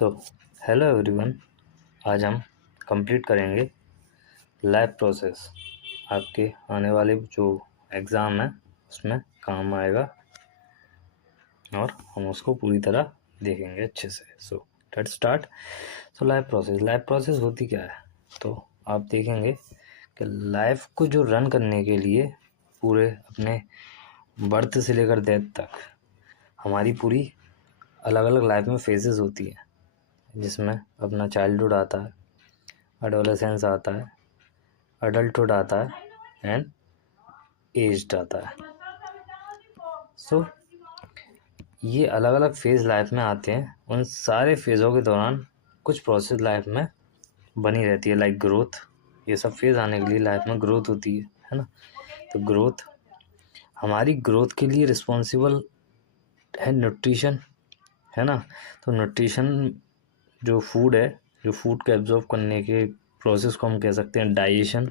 So hello everyone, आज हम complete करेंगे लाइव प्रोसेस। आपके आने वाले जो एग्ज़ाम है उसमें काम आएगा और हम उसको पूरी तरह देखेंगे अच्छे से। So let's start. So live process होती क्या है, तो आप देखेंगे कि लाइफ को जो रन करने के लिए पूरे अपने बर्थ से लेकर डेथ तक हमारी पूरी अलग अलग लाइफ में फेजेस होती है, जिसमें अपना चाइल्डहुड आता है, एडोलेसेंस आता है, अडल्टहुड आता है एंड एज्ड आता है। सो ये अलग अलग फेज़ लाइफ में आते हैं। उन सारे फेज़ों के दौरान कुछ प्रोसेस लाइफ में बनी रहती है, लाइक ग्रोथ। ये सब फेज़ आने के लिए लाइफ में ग्रोथ होती है ना। तो ग्रोथ, हमारी ग्रोथ के लिए रिस्पॉन्सिबल है न्यूट्रिशन, है ना। तो न्यूट्रिशन जो फूड है, जो फूड को एब्जॉर्ब करने के प्रोसेस को हम कह सकते हैं डाइजेशन।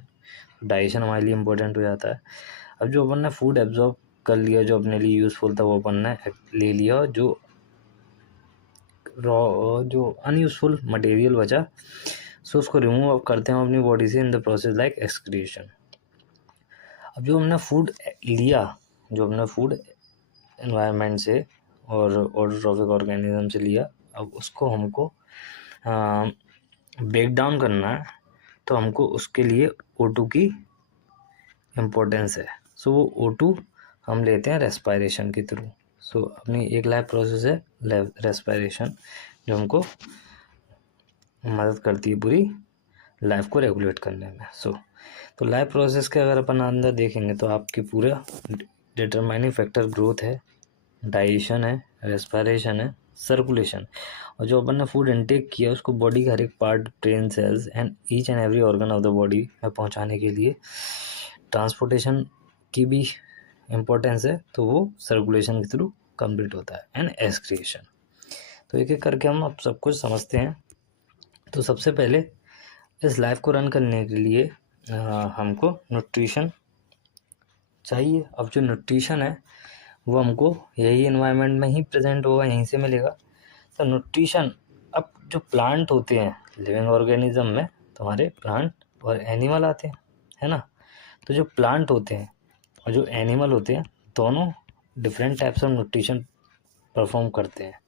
डाइजेशन हमारे लिए इम्पोर्टेंट हो जाता है। अब जो अपन ने फूड एब्जॉर्ब कर लिया, जो अपने लिए यूज़फुल था वो अपन ने ले लिया, जो अनयूज़फुल मटेरियल बचा सो उसको रिमूव अप करते हैं अपनी बॉडी से in the process like excretion. अब जो हमने फूड लिया, जो हमने फूड एनवायरनमेंट से और ऑटोट्रॉफिक ऑर्गेनिज्म से लिया, अब उसको हमको ब्रेक डाउन करना है, तो हमको उसके लिए O2 की इम्पोर्टेंस है। सो वो O2 हम लेते हैं रेस्पायरेशन के थ्रू। सो अपनी एक लाइफ प्रोसेस है रेस्पायरेशन, जो हमको मदद करती है पूरी लाइफ को रेगुलेट करने में। तो लाइफ प्रोसेस के अगर अपन अंदर देखेंगे तो आपकी पूरा डिटरमाइनिंग फैक्टर ग्रोथ है, डाइजेशन है, रेस्पायरेशन है, सर्कुलेशन। और जो अपन ने फूड इनटेक किया उसको बॉडी का हर एक part, brain cells and each and every organ of the body में पहुंचाने के लिए ट्रांसपोर्टेशन की भी इम्पोर्टेंस है, तो वो सर्कुलेशन के थ्रू कंप्लीट होता है एंड एक्सक्रीशन। तो एक एक करके हम अब सब कुछ समझते हैं। तो सबसे पहले इस लाइफ को रन करने के लिए हमको न्यूट्रिशन चाहिए। अब जो न्यूट्रिशन है वो हमको यही एनवायरनमेंट में ही प्रेजेंट होगा, यहीं से मिलेगा। तो न्यूट्रिशन, अब जो प्लांट होते हैं लिविंग ऑर्गेनिज्म में, तो हमारे प्लांट और एनिमल आते हैं, है ना। तो जो प्लांट होते हैं और जो एनिमल होते हैं दोनों different types of nutrition perform करते हैं,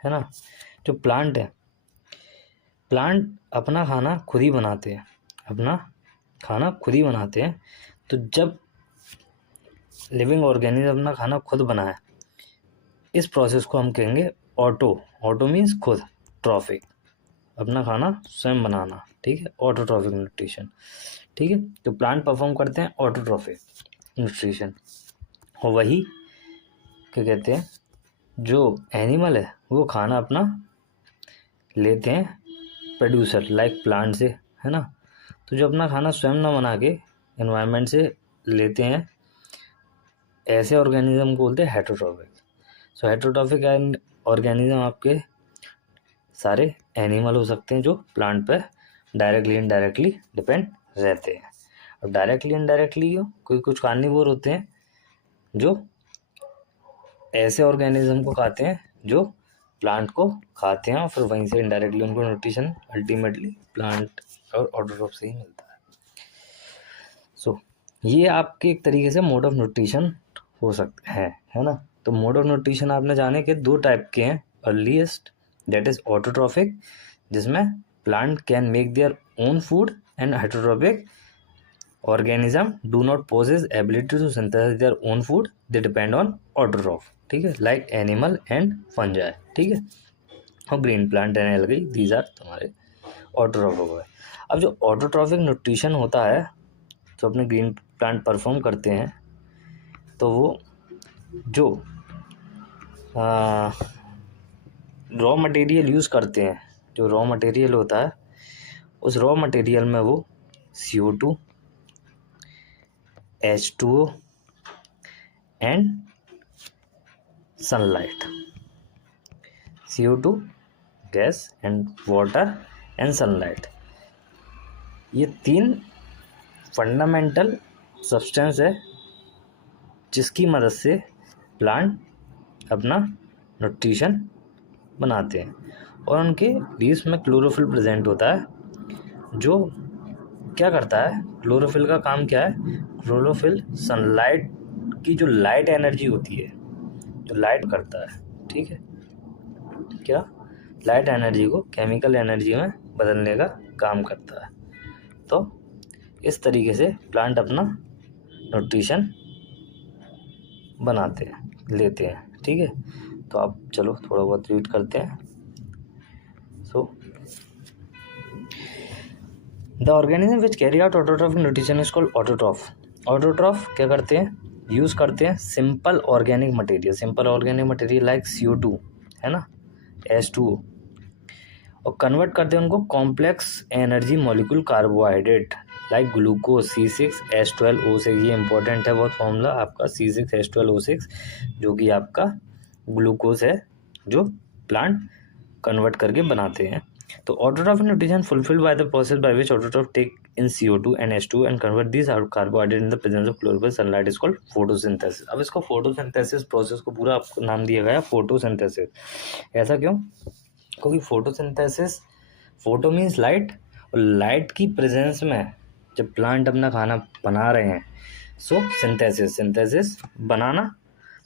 है ना। जो प्लांट है, प्लांट अपना खाना खुद ही बनाते हैं, अपना खाना खुद ही बनाते हैं। तो जब लिविंग ऑर्गेनिज्म अपना खाना खुद बनाए, इस प्रोसेस को हम कहेंगे ऑटो मीन्स खुद, ट्रॉफिक अपना खाना स्वयं बनाना, ठीक है, ऑटोट्रॉफिक न्यूट्रिशन, ठीक है। तो प्लांट परफॉर्म करते हैं ऑटोट्रॉफिक न्यूट्रिशन, और वही क्या कहते हैं, जो एनिमल है वो खाना अपना लेते हैं प्रोड्यूसर लाइक प्लांट से, है ना। तो जो अपना खाना स्वयं ना बना के एनवायरनमेंट से लेते हैं, ऐसे ऑर्गेनिज्म को बोलते हैं हेटरोट्रॉफिक। सो हेटरोट्रॉफिक ऑर्गेनिज्म आपके सारे एनिमल हो सकते हैं जो प्लांट पर डायरेक्टली इनडायरेक्टली डिपेंड रहते हैं। अब डायरेक्टली इनडायरेक्टली कोई कुछ कार्निवोर होते हैं जो ऐसे ऑर्गेनिज्म को खाते हैं जो प्लांट को खाते हैं, और फिर वहीं से इनडायरेक्टली उनको न्यूट्रिशन अल्टीमेटली प्लांट और ऑटोट्रॉफ से ही मिलता है। सो ये आपके एक तरीके से मोड ऑफ न्यूट्रिशन हो सकते हैं, है ना। तो मोड ऑफ न्यूट्रिशन आपने जाने के दो टाइप के हैं। अर्लीस्ट दैट इज ऑटोट्रॉफिक, जिसमें plant can make their own food, and heterotrophic organism do not possess ability to synthesize their own food, they depend on autotroph, ठीक है, like animal and fungi, ठीक है। और green plant and algae, these are तुम्हारे autotroph हो गए। अब जो ऑटोट्रॉफिक न्यूट्रिशन होता है जो अपने ग्रीन प्लांट परफॉर्म करते हैं, तो वो जो रॉ मटेरियल यूज़ करते हैं, जो रॉ मटेरियल होता है, उस रॉ मटेरियल में वो CO2, H2O and sunlight, CO2 gas and water and sunlight, ये तीन फंडामेंटल सब्सटेंस है जिसकी मदद से प्लांट अपना न्यूट्रिशन बनाते हैं। और उनके लीव्स में क्लोरोफिल प्रेजेंट होता है, जो क्या करता है, क्लोरोफिल का काम क्या है, क्लोरोफिल सनलाइट की जो लाइट एनर्जी होती है, जो लाइट करता है, ठीक है, क्या लाइट एनर्जी को केमिकल एनर्जी में बदलने का काम करता है। तो इस तरीके से प्लांट अपना न्यूट्रिशन बनाते हैं, लेते हैं, ठीक है। तो आप चलो थोड़ा बहुत रीड करते हैं। So the organism which carry out autotrophic nutrition is called autotroph. Autotroph क्या करते हैं, यूज करते हैं simple organic material like CO2, है ना, H2O, और कन्वर्ट करते हैं उनको complex energy molecule carbohydrate like glucose C6H12O6। ये इंपॉर्टेंट है बहुत फॉर्मूला आपका, C6H12O6, जो कि आपका ग्लूकोज है, जो प्लांट कन्वर्ट करके बनाते हैं। तो autotrophic nutrition fulfilled by the process by which autotroph take in CO2 and H2 and convert this carbohydrate in the presence of chlorophyll sunlight is called photosynthesis. अब इसको फोटोसिंथेसिस प्रोसेस को पूरा आपको नाम दिया गया फोटोसिंथेसिस। ऐसा क्यों, क्योंकि फोटोसिंथेसिस, फोटो मीन्स लाइट, और लाइट की प्रेजेंस में जब प्लांट अपना खाना बना रहे हैं, सो सिंथेसिस बनाना,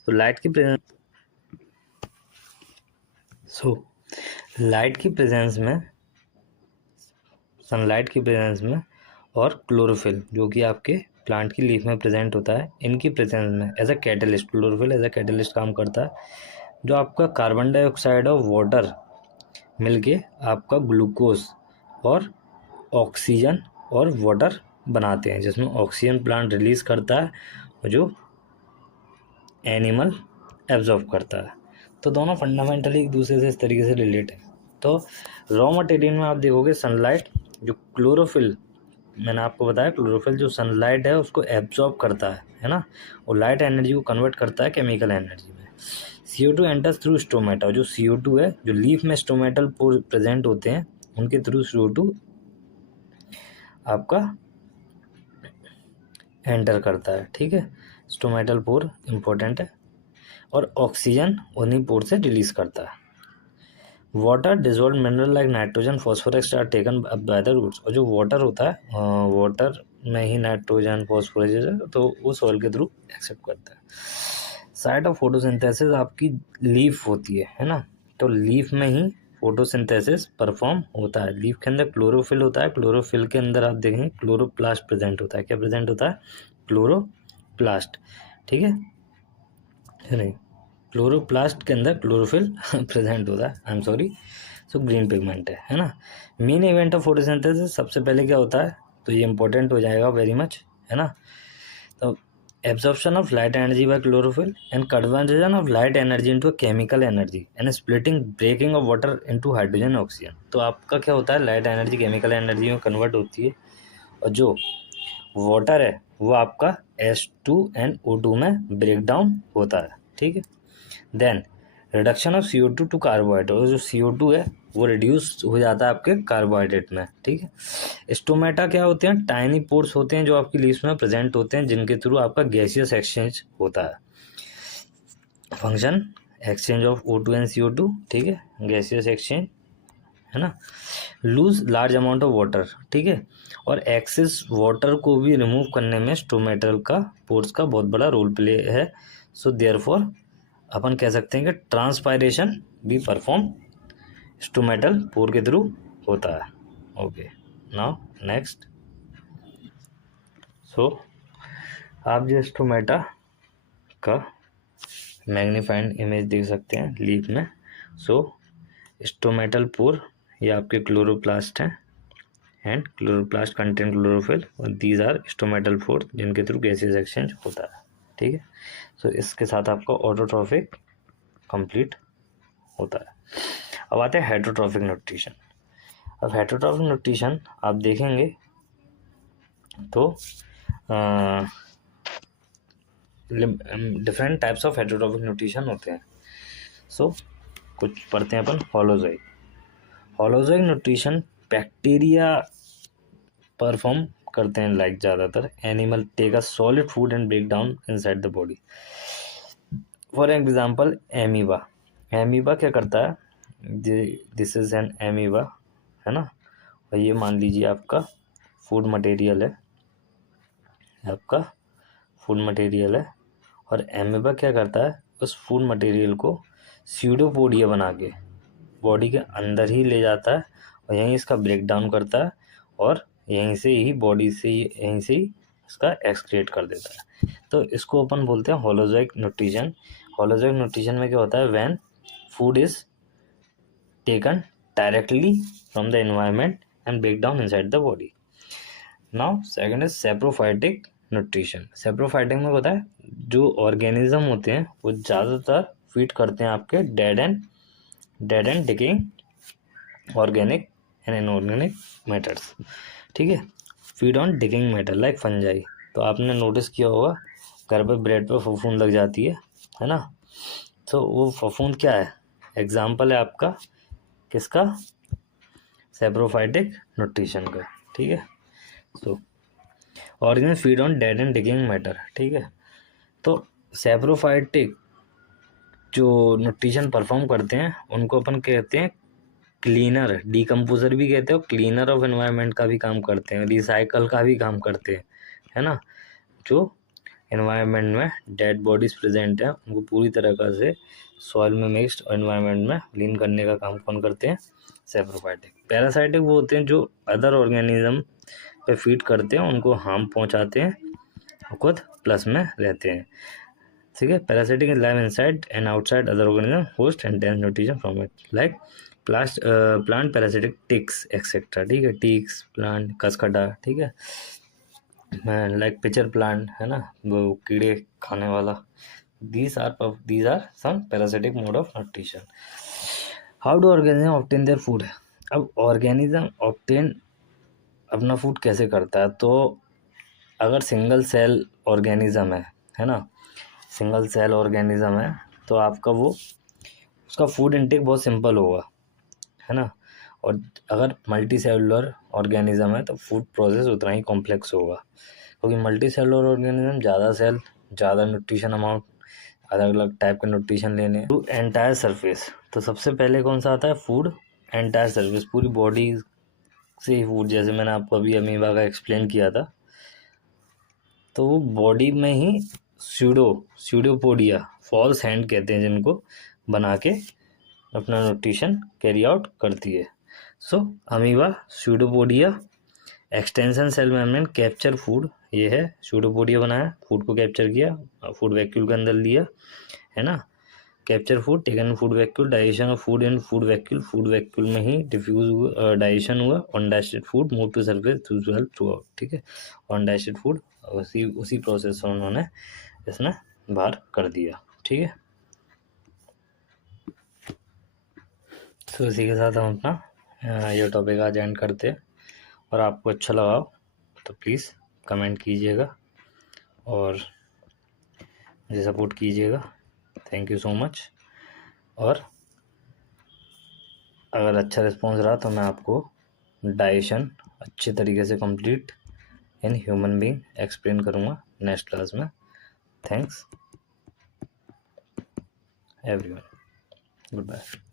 तो लाइट की प्रेजेंस, लाइट की प्रेजेंस में, सनलाइट की प्रेजेंस में, और क्लोरोफिल जो कि आपके प्लांट की लीफ में प्रेजेंट होता है, इनकी प्रेजेंस में as a catalyst, chlorophyll as a catalyst काम करता है, जो आपका कार्बन डाइऑक्साइड और वाटर मिलके आपका ग्लूकोज और ऑक्सीजन और वाटर बनाते हैं, जिसमें ऑक्सीजन प्लांट रिलीज करता है और जो एनिमल एब्जॉर्ब करता है। तो दोनों फंडामेंटली एक दूसरे से इस तरीके से रिलेट है। तो रॉ मटेरियल में आप देखोगे सनलाइट, जो क्लोरोफिल, मैंने आपको बताया क्लोरोफिल जो सनलाइट है उसको एब्जॉर्ब करता है ना, वो लाइट एनर्जी को कन्वर्ट करता है केमिकल एनर्जी में। CO2 एंटर्स थ्रू स्टोमेटा, जो CO2 है, जो लीफ में स्टोमेटल पोर प्रेजेंट होते हैं, उनके थ्रू CO2 आपका एंटर करता है, ठीक है। स्टोमेटल पोर इंपॉर्टेंट है, और ऑक्सीजन उन्हीं पोर से रिलीज करता है। Water dissolve mineral like nitrogen phosphorus are taken by the roots, और जो वाटर होता है, वाटर में ही नाइट्रोजन फॉस्फोरस तो वो सॉइल के थ्रू एक्सेप्ट करता है। साइट ऑफ फोटोसिंथेसिस आपकी लीफ होती है ना, तो लीफ में ही फोटोसिंथेसिस परफॉर्म होता है। लीफ के अंदर क्लोरोफिल होता है, क्लोरोफिल के अंदर आप देखेंगे क्लोरोप्लास्ट प्रेजेंट होता है। क्या प्रेजेंट होता है, क्लोरोप्लास्ट, ठीक है, नहीं, क्लोरोप्लास्ट के अंदर क्लोरोफिल प्रेजेंट होता है, I am sorry. So green pigment है ना। मेन इवेंट ऑफ फोटोसिंथेसिस सबसे पहले क्या होता है, तो ये इंपॉर्टेंट हो जाएगा वेरी मच, है ना। तो absorption of light energy by chlorophyll and conversion of light energy into chemical energy and splitting breaking of water into hydrogen oxygen. तो आपका क्या होता है, लाइट एनर्जी केमिकल एनर्जी में कन्वर्ट होती है, और जो वाटर है वो आपका H2NO2 में ब्रेक डाउन होता है, ठीक है। Then reduction of CO2 to carbohydrate, और जो CO2 है वो रिड्यूस हो जाता है आपके कार्बोहाइड्रेट में, ठीक है। स्टोमेटा क्या होते हैं, टाइनी पोर्स होते हैं जो आपकी लीव्स में प्रेजेंट होते हैं, जिनके थ्रू आपका गैसियस एक्सचेंज होता है। Function exchange of O2 and CO2, ठीक है, गैसियस एक्सचेंज, है ना। Lose large amount of water, ठीक है, और एक्सेस वाटर को भी रिमूव करने में स्टोमेटल का पोर्स का बहुत बड़ा रोल प्ले है। सो देयरफॉर अपन कह सकते हैं कि ट्रांसपायरेशन भी परफॉर्म स्टोमेटल पोर के थ्रू होता है। Okay, now next. सो आप जो स्टोमेटा का मैग्नीफाइड इमेज देख सकते हैं लीफ में। सो स्टोमेटल पोर ये आपके क्लोरोप्लास्ट हैं, एंड क्लोरोप्लास्ट कंटेन क्लोरोफिल, और दीज आर स्टोमेटल पोर जिनके थ्रू गैसेस एक्सचेंज होता है, ठीक है। सो इसके साथ आपका ऑटोट्रॉफिक कंप्लीट होता है। अब आते हैं हेटरोट्रॉफिक न्यूट्रिशन। अब हेटरोट्रॉफिक न्यूट्रिशन आप देखेंगे तो different types of heterotrophic nutrition होते हैं। सो कुछ पढ़ते हैं अपन। होलोजोइक न्यूट्रिशन बैक्टीरिया परफॉर्म करते हैं, लाइक ज़्यादातर animal take a solid food and break down inside the body. For example amoeba क्या करता है, दिस इज एन एमीबा, है ना, और ये मान लीजिए आपका फूड मटेरियल है, आपका फूड मटेरियल है। और एमीबा क्या करता है, उस फूड मटेरियल को स्यूडोपोडिया बना के बॉडी के अंदर ही ले जाता है और यहीं इसका ब्रेक डाउन करता है और यहीं से ही बॉडी से यहीं से ही इसका एक्सक्रिएट कर देता है। तो इसको अपन बोलते हैं होलोजोइक न्यूट्रिशन। होलोजोइक न्यूट्रिशन में क्या होता है, when food is taken directly from the environment and break down inside the body. Now second is saprophytic nutrition. Saprophytic में होता है जो ऑर्गेनिज्म होते हैं वो ज़्यादातर फीड करते हैं आपके dead and decaying organic and inorganic matters, ठीक है। Feed on decaying matter like fungi. तो आपने नोटिस किया होगा घर पे ब्रेड पे फफूंद लग जाती है ना, तो वो फफूंद क्या है, एग्जाम्पल है आपका किसका, सेप्रोफाइटिक न्यूट्रिशन का, ठीक है। So organism feed on dead and decaying matter, ठीक है। तो सेप्रोफाइटिक जो न्यूट्रिशन परफॉर्म करते हैं उनको अपन कहते हैं क्लीनर, डीकम्पोजर भी कहते हैं, और क्लीनर ऑफ एनवायरनमेंट का भी काम करते हैं, रिसाइकल का भी काम करते हैं, है ना। जो एनवायरनमेंट में डेड बॉडीज प्रेजेंट हैं उनको पूरी तरह से सॉइल में मिक्स्ड और एनवायरनमेंट में विलीन करने का काम कौन करते हैं, सेप्रोफाइटिक। पैरासाइटिक वो होते हैं जो अदर ऑर्गेनिज्म पे फीड करते हैं, उनको हार्म पहुंचाते हैं और खुद प्लस में रहते हैं, ठीक है। Parasitic live inside and outside other organism host and takes nutrition from it like plant parasitic ticks etcetera, ठीक है, टिक्स प्लांट कसकटा, ठीक है, लाइक पिचर प्लांट, है ना, वो कीड़े खाने वाला। these are some parasitic mode of nutrition. How do organism obtain their food? अब ऑर्गेनिज्म ऑब्टेन अपना फूड कैसे करता है, तो अगर सिंगल सेल ऑर्गेनिज्म है ना, सिंगल सेल ऑर्गेनिज्म है तो आपका वो उसका फूड इनटेक बहुत सिंपल होगा, है ना। और अगर मल्टी सेलुलर ऑर्गेनिज्म है तो फूड प्रोसेस उतना ही कॉम्प्लेक्स होगा, क्योंकि मल्टी सेलुलर ऑर्गेनिज्म ज़्यादा सेल, ज़्यादा न्यूट्रिशन अमाउंट, अलग अलग टाइप के न्यूट्रिशन लेने। टू एंटायर सरफेस, तो सबसे पहले कौन सा आता है, फूड एंटायर सरफेस, पूरी बॉडी से ही फूड, जैसे मैंने आपको अभी अमीबा का एक्सप्लेन किया था, तो वो बॉडी में ही स्यूडोपोडिया, फॉल्स हैंड कहते हैं जिनको, बना के अपना न्यूट्रिशन कैरी आउट करती है। So amoeba pseudopodia extension cell membrane capture food, ये है स्यूडोपोडिया बनाया, फूड को कैप्चर किया, फूड वैक्यूल के अंदर लिया, है ना, capture food taken food vacuole, digestion of food in food vacuole में ही डिफ्यूज हुआ, डाइजेशन हुआ, undigested food move to surface throughout, ठीक है, अनडाइजेस्टेड फूड उसी प्रोसेस से उन्होंने इसने बाहर कर दिया, ठीक है। तो इसी के साथ हम अपना ये टॉपिक आज एंड करते हैं, और आपको अच्छा लगा हो तो प्लीज़ कमेंट कीजिएगा और मुझे सपोर्ट कीजिएगा। Thank you so much. और अगर अच्छा रिस्पॉन्स रहा तो मैं आपको डाइजेशन अच्छे तरीके से complete in human being explain करूँगा नेक्स्ट क्लास में। Thanks everyone, good bye.